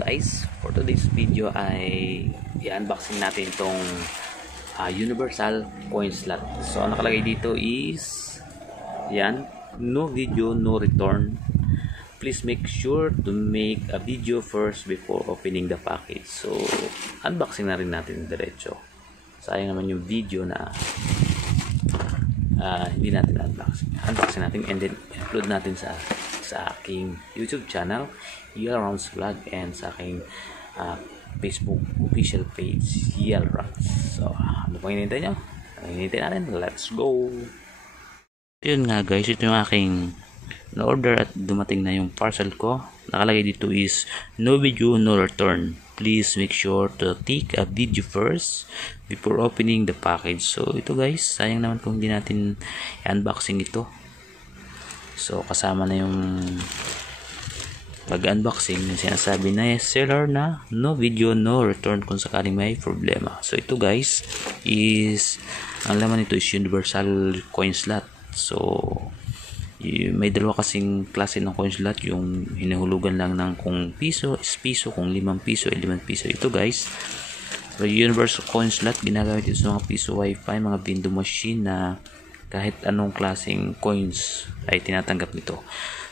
guys, for today's video ay i-unboxing natin itong universal coin slot. So nakalagay dito is yan, no video no return. Please make sure to make a video first before opening the package. So unboxing na rin natin diretso. Sayang naman yung video na hindi natin unboxing natin and then upload natin sa aking YouTube channel, Yalrounds Vlog, and sa aking Facebook official page, Yalrounds. So, ano pang hinihintay nyo? Hinihintay natin. Let's go! Yun nga guys, ito yung aking na-order at dumating na yung parcel ko. Nakalagay dito is no video, no return. Please make sure to take a video first before opening the package. So, ito guys, sayang naman kung hindi natin unboxing ito. So, kasama na yung pag-unboxing yung sinasabi na seller na no video, no return kung sakaling may problema. So, ito guys is, ang laman nito is universal coin slot. So, may dalawa kasing klase ng coin slot, yung hinahulugan lang ng kung piso is piso, kung 5 piso ay 5 piso. Ito guys, so universal coin slot, ginagamit ito sa mga piso wifi, mga vending machine na kahit anong klaseng coins ay tinatanggap nito.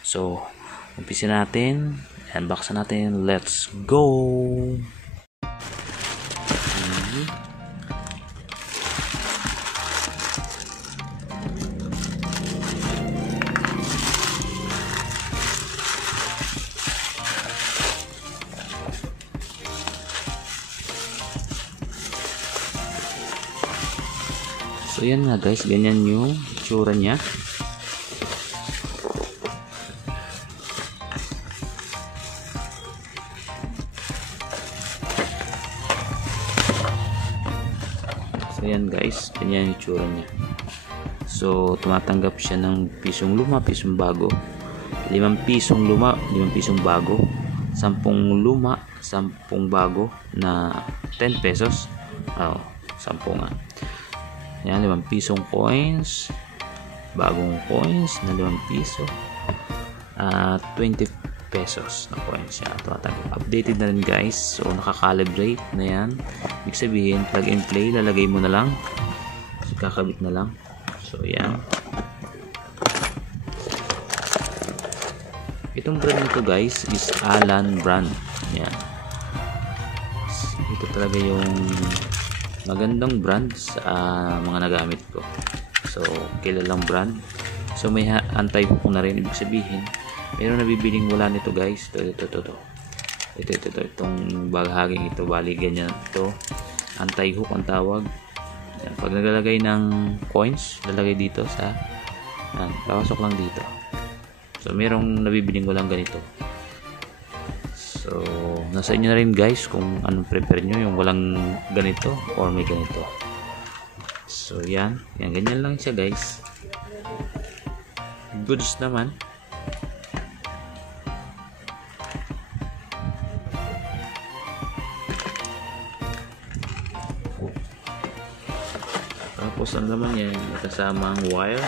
So, umpisa natin, unbox natin, let's go! So yan nga guys, ganyan yung itsura niya. So yan guys, ganyan yung itsura niya. So tumatanggap siya ng pisong luma, pisong bago. 5 pisong luma, 5 pisong bago. 10 luma, 10 bago na 10 pesos. 10 nga. Yan, 5 pisong coins, bagong coins na 5 piso, 20 pesos na coins yan. Updated na rin guys, so nakakalibrate na yan. Ibig sabihin, plug and play, lalagay mo na lang, so kakabit na lang. So yan, itong brand nito guys is Alan brand. Yan, ito talaga yung magandang brand sa mga nagamit ko. So, kilalang brand. So, may anti-hook na rin. Ibig sabihin, mayroon nabibiling wala nito guys. Ito. Itong baghaging ito. Bali, ganyan ito. Anti-hook ang tawag. Yan. Pag nagalagay ng coins, lalagay dito sa papasok lang dito. So, mayroong nabibiling walang ganito. So, nasa inyo na rin guys kung anong prepare nyo, yung walang ganito or may ganito. So yan, ganyan lang siya guys. Goods naman. Tapos ang laman niya, kasama ang wire.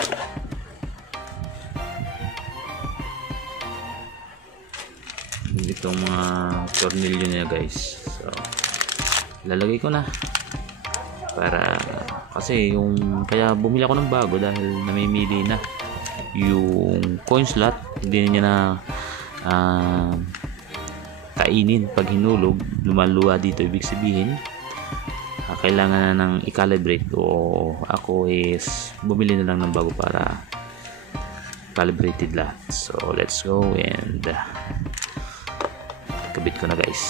Itong mga tornilyo niya guys. So, lalagay ko na para kasi yung kaya bumili ako ng bago dahil namimili na yung coin slot, hindi niya na kainin pag hinulog, lumaluwa dito. Ibig sabihin kailangan na ng i-calibrate o ako is bumili na lang ng bago para calibrated lahat. So let's go and kabit ko na guys.